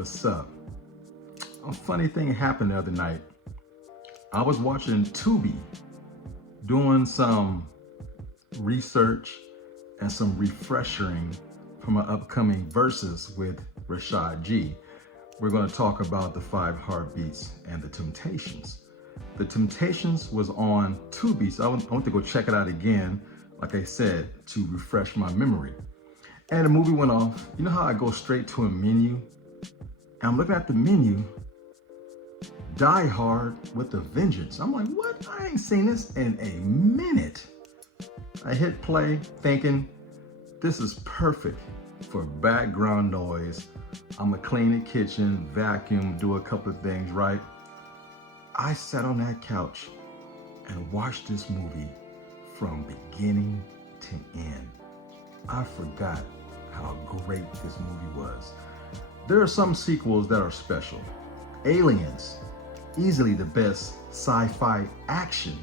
what's up? A funny thing happened the other night. I was watching Tubi, doing some research and some refreshing from an upcoming Versus with Rashad G. We're going to talk about the 5 Heartbeats and the Temptations. The Temptations was on Tubi, so I went to go check it out again, like I said, to refresh my memory. And the movie went off. You know how I go straight to a menu? And I'm looking at the menu, Die Hard with a Vengeance. I'm like, what? I ain't seen this in a minute. I hit play thinking, this is perfect for background noise. I'm gonna clean the kitchen, vacuum, do a couple of things, right? I sat on that couch and watched this movie from beginning to end. I forgot how great this movie was. There are some sequels that are special. Aliens, easily the best sci-fi action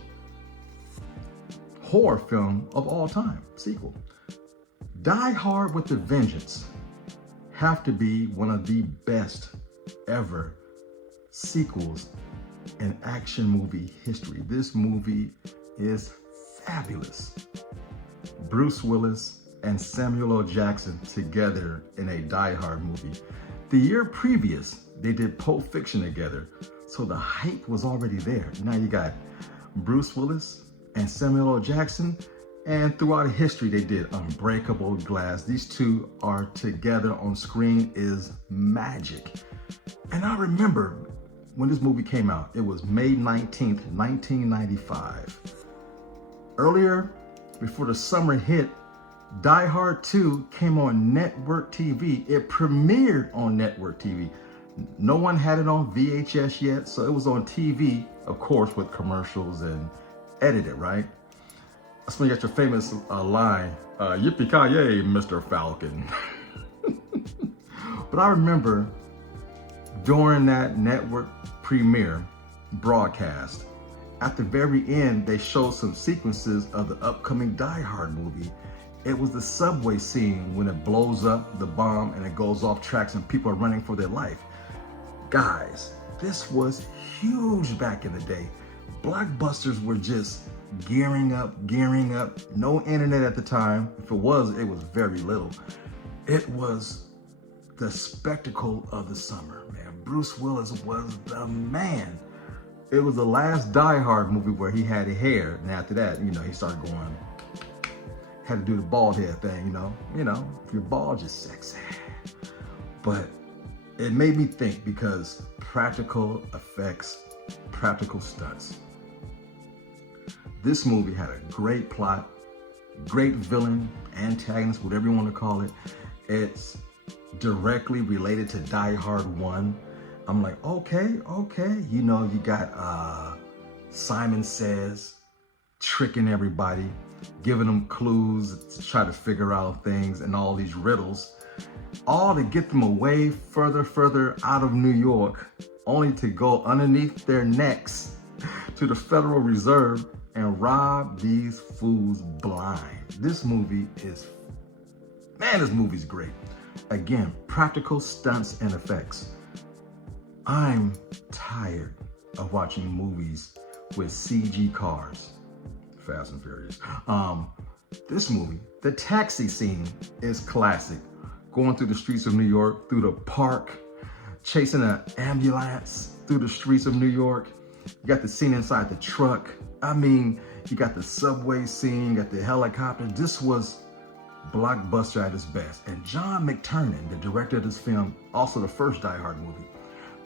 horror film of all time, sequel. Die Hard with a Vengeance have to be one of the best ever sequels in action movie history. This movie is fabulous. Bruce Willis and Samuel L. Jackson together in a Die Hard movie. The year previous, they did Pulp Fiction together, so the hype was already there. Now you got Bruce Willis and Samuel L. Jackson, and throughout history, they did Unbreakable Glass. These two are together on screen is magic. And I remember when this movie came out, it was May 19th, 1995. Earlier, before the summer hit, Die Hard 2 came on network TV. It premiered on network TV. No one had it on VHS yet, so it was on TV, of course, with commercials and edited, right? That's when you got your famous line, yippee-ki-yay, Mr. Falcon. But I remember during that network premiere broadcast, at the very end, they showed some sequences of the upcoming Die Hard movie. It was the subway scene when it blows up the bomb and it goes off tracks and people are running for their life. Guys, this was huge back in the day. Blockbusters were just gearing up. No internet at the time. If it was very little. It was the spectacle of the summer, man. Bruce Willis was the man. It was the last Die Hard movie where he had hair, and after that, he started going, had to do the bald head thing, you know, if you're bald, you're sexy. But it made me think because practical effects, practical stunts. This movie had a great plot, great villain, antagonist, whatever you want to call it. It's directly related to Die Hard 1. I'm like, okay. You got Simon Says tricking everybody, giving them clues to try to figure out things and all these riddles, all to get them away further out of New York, only to go underneath their necks to the Federal Reserve and rob these fools blind. This movie's great. Again, practical stunts and effects. I'm tired of watching movies with CG cars. Fast and Furious. This movie, the taxi scene is classic. Going through the streets of New York, through the park, chasing an ambulance through the streets of New York. You got the scene inside the truck. I mean, you got the subway scene, you got the helicopter. This was blockbuster at its best. And John McTiernan, the director of this film, also the first Die Hard movie,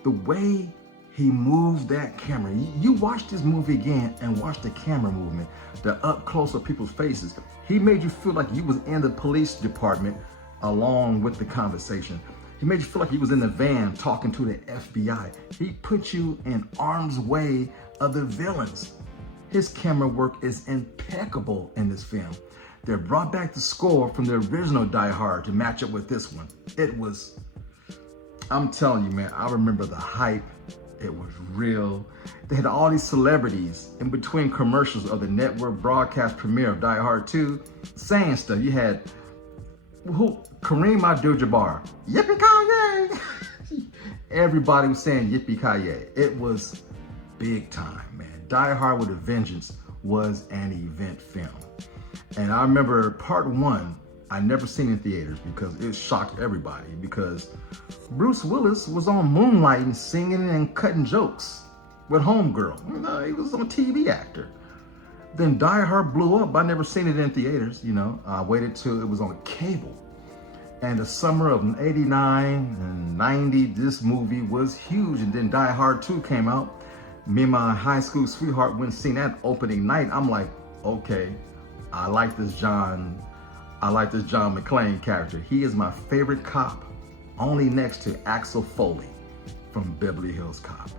the way he moved that camera. You watch this movie again and watch the camera movement, the up close of people's faces. He made you feel like you was in the police department along with the conversation. He made you feel like he was in the van talking to the FBI. He put you in arm's way of the villains. His camera work is impeccable in this film. They brought back the score from the original Die Hard to match up with this one. It was, I'm telling you, man, I remember the hype. It was real. They had all these celebrities in between commercials of the network broadcast premiere of Die Hard 2 saying stuff. You had Kareem Abdul-Jabbar, yippee-ki-yay. everybody was saying yippee-ki-yay. It was big time, man. Die Hard with a Vengeance was an event film. And I remember part one, I never seen in theaters because it shocked everybody, because Bruce Willis was on Moonlighting, singing and cutting jokes with Homegirl. You know, he was a TV actor. Then Die Hard blew up. I never seen it in theaters, you know. I waited till it was on cable. And the summer of 89 and 90, this movie was huge. And then Die Hard 2 came out. Me and my high school sweetheart went and seen that opening night. I'm like, okay, I like this John McClane character. He is my favorite cop, only next to Axel Foley from Beverly Hills Cop.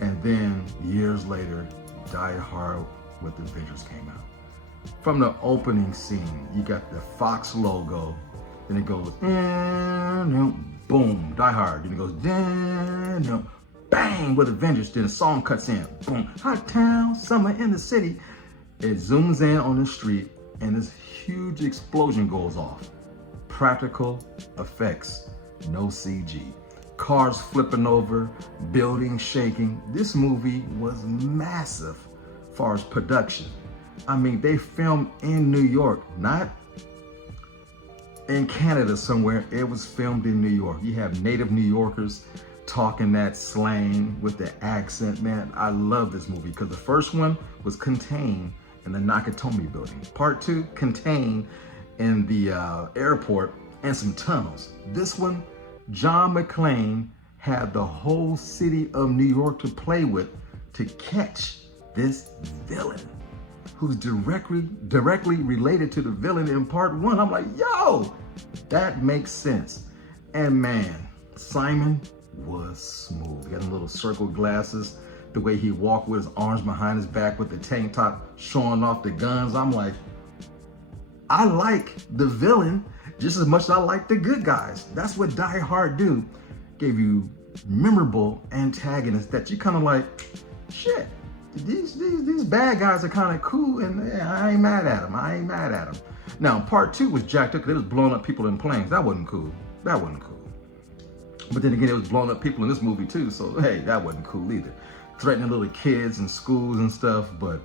And then years later, Die Hard with the Vengeance came out. From the opening scene, you got the Fox logo, then it goes, boom, Die Hard. Then it goes, bang, with a Vengeance. Then the song cuts in, boom, hot town, summer in the city. It zooms in on the street, and this huge explosion goes off. Practical effects, no CG. Cars flipping over, buildings shaking. This movie was massive as far as production. I mean, they filmed in New York, not in Canada somewhere. It was filmed in New York. You have native New Yorkers talking that slang with the accent. Man, I love this movie because the first one was contained in the Nakatomi building. Part two, contained in the airport and some tunnels. This one, John McClane had the whole city of New York to play with to catch this villain who's directly related to the villain in part one. I'm like, yo, that makes sense. And man, Simon was smooth. He got little circle glasses, the way he walked with his arms behind his back with the tank top showing off the guns. I'm like, I like the villain just as much as I like the good guys. That's what Die Hard do. Gave you memorable antagonists that you kind of like, shit, these bad guys are kind of cool, and I ain't mad at them. Now, part two was jacked up because it was blowing up people in planes. That wasn't cool. But then again, it was blowing up people in this movie too, so hey, that wasn't cool either. Threatening little kids in schools and stuff, but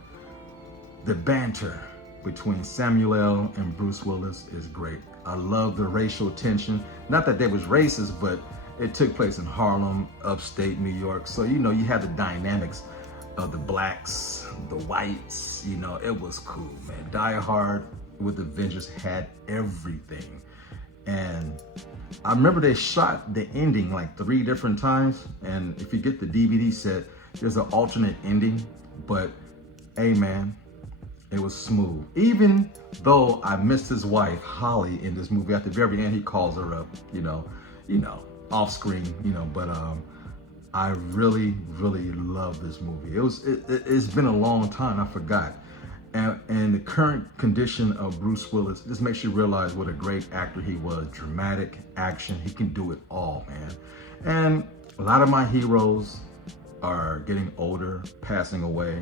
the banter between Samuel L. and Bruce Willis is great. I love the racial tension. Not that they was racist, but it took place in Harlem, upstate New York. So, you know, you had the dynamics of the blacks, the whites, you know, it was cool, man. Die Hard with the Vengeance had everything. And I remember they shot the ending like 3 different times. And if you get the DVD set, there's an alternate ending, but hey man, it was smooth. Even though I missed his wife, Holly, in this movie, at the very end, he calls her up, you know, off screen, you know, but I really love this movie. It's been a long time, I forgot. And the current condition of Bruce Willis just makes you realize what a great actor he was. Dramatic action, he can do it all, man. And a lot of my heroes are getting older, passing away,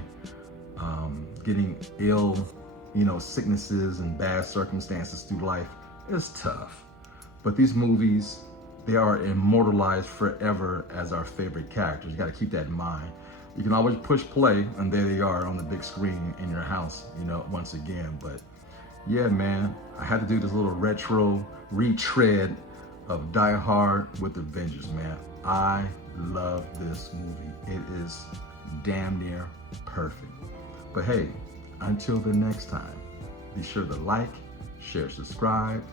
getting ill, you know, sicknesses and bad circumstances through life. It's tough. But these movies, they are immortalized forever as our favorite characters. You got to keep that in mind. You can always push play, and there they are on the big screen in your house, you know, once again. But yeah, man, I had to do this little retro retread of Die Hard with the Vengeance, man. I love this movie. It is damn near perfect. But hey, until the next time, be sure to like, share, subscribe,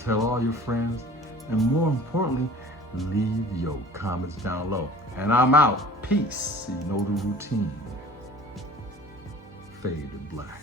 tell all your friends, and more importantly, leave your comments down low. And I'm out. Peace. You know the routine. Fade to black.